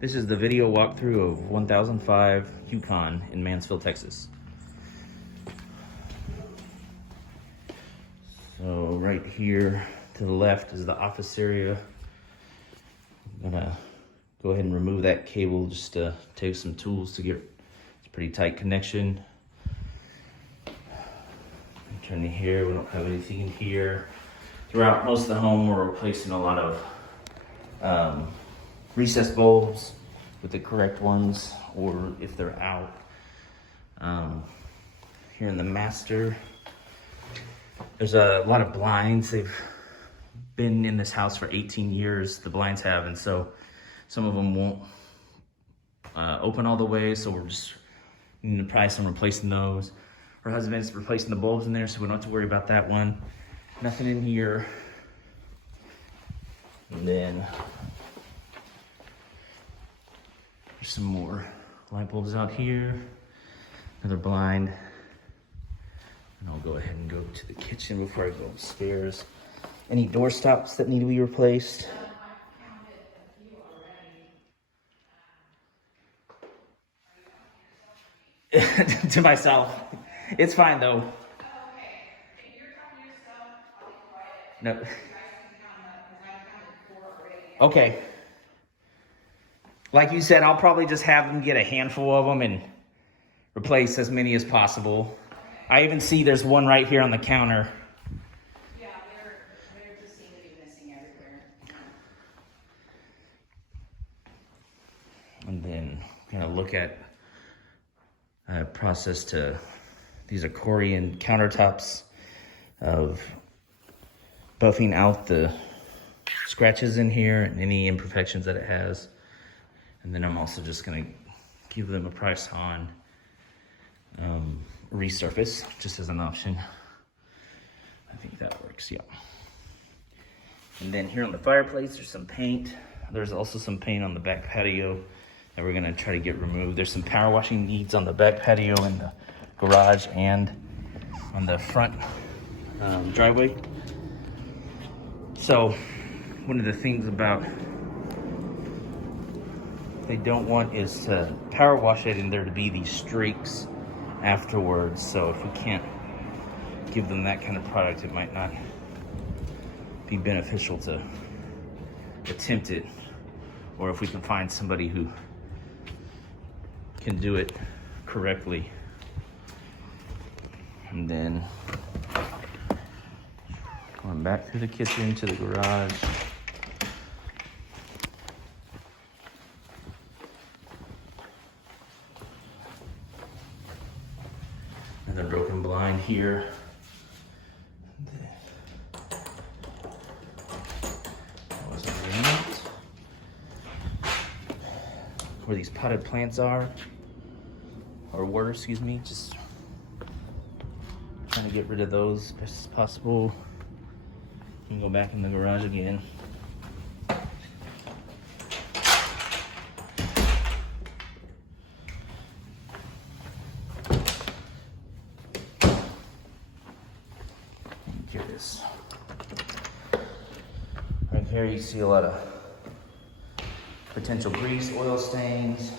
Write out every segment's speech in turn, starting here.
This is the video walkthrough of 1005 Yukon in Mansfield, Texas. So right here to the left is the office area. I'm gonna go ahead and remove that cable just to take some tools to get it's a pretty tight connection. Turn it here, we don't have anything in here. Throughout most of the home, we're replacing a lot of recessed bulbs with the correct ones, or if they're out. Here in the master, there's a lot of blinds. They've been in this house for 18 years, the blinds have, and so some of them won't open all the way, so we're just needing to price on replacing those. Her husband's replacing the bulbs in there, so we don't have to worry about that one. Nothing in here. And then there's some more light bulbs out here. Another blind. And I'll go ahead and go to the kitchen before I go upstairs. Any door stops that need to be replaced? To myself. It's fine though. Oh, okay. If you're talking to yourself, I'll be quiet. No. You guys can count them up because I counted 4 already. Okay. Like you said, I'll probably just have them get a handful of them and replace as many as possible. Okay. I even see there's one right here on the counter. Yeah, they're just seem to be missing everywhere. And then I'm gonna look at a process to, these are Corian countertops of buffing out the scratches in here and any imperfections that it has. And then I'm also just gonna give them a price on resurface, just as an option. I think that works, yeah. And then here on the fireplace, there's some paint. There's also some paint on the back patio that we're gonna try to get removed. There's some power washing needs on the back patio in the garage and on the front driveway. So one of the things about they don't want is to power wash it and there to be these streaks afterwards. So if we can't give them that kind of product, it might not be beneficial to attempt it. Or if we can find somebody who can do it correctly. And then going back through the kitchen to the garage. Another broken blind here. That was that. Where these potted plants are, or were, excuse me, just trying to get rid of those as best as possible. And go back in the garage again. Here it is. Right here you see a lot of potential grease, oil stains.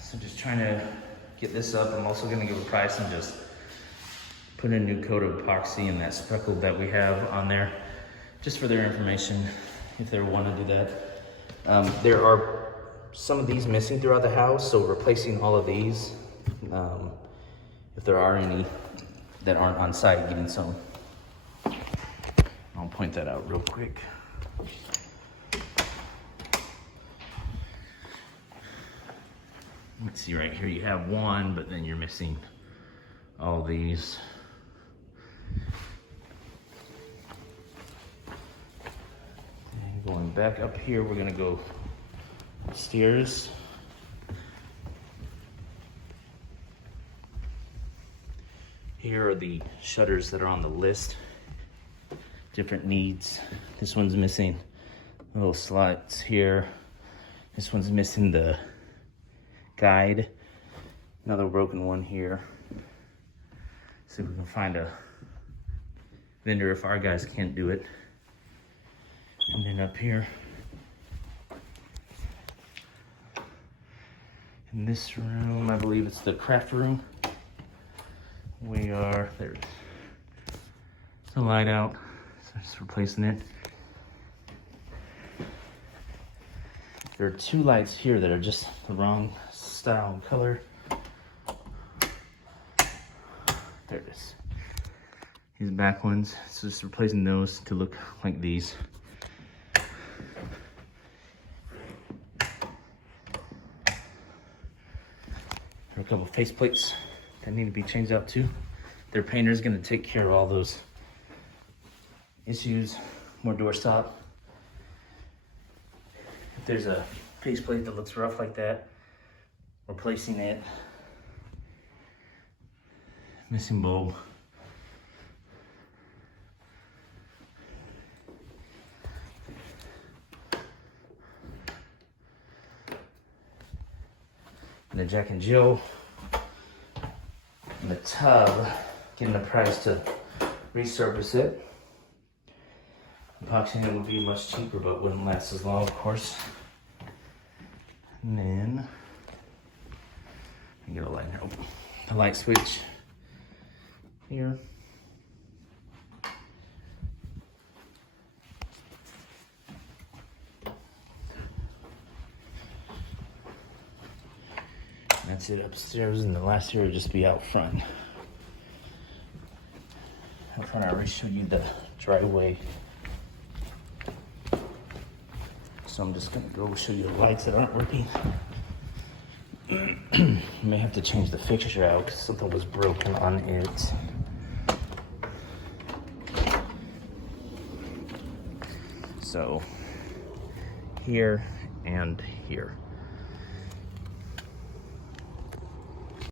So just trying to get this up. I'm also gonna give a price and just put in a new coat of epoxy and that speckle that we have on there, just for their information, if they want to do that. There are some of these missing throughout the house, so replacing all of these, if there are any that aren't on site, getting some. I'll point that out real quick. Let's see, right here you have one, but then you're missing all these. And going back up here, we're gonna go upstairs. Here are the shutters that are on the list. Different needs. This one's missing little slots here. This one's missing the guide. Another broken one here. See if we can find a vendor if our guys can't do it. And then up here, In this room, I believe it's the craft room. There's the light out, so I'm just replacing it. There are two lights here that are just the wrong style and color. There it is. These back ones, so just replacing those to look like these. There are a couple face plates that need to be changed out too. Their painter's gonna take care of all those issues. More doorstop. If there's a faceplate that looks rough like that, replacing it. Missing bulb. And the Jack and Jill. And the tub, getting the price to resurface it. Epoxying it would be much cheaper, but wouldn't last as long, of course. And then, I get a light here. A light switch here. That's it upstairs, and the last area will just be out front. Out front, I already showed you the driveway. So I'm just gonna go show you the lights that aren't working. May have to change the fixture out because something was broken on it. So, here and here.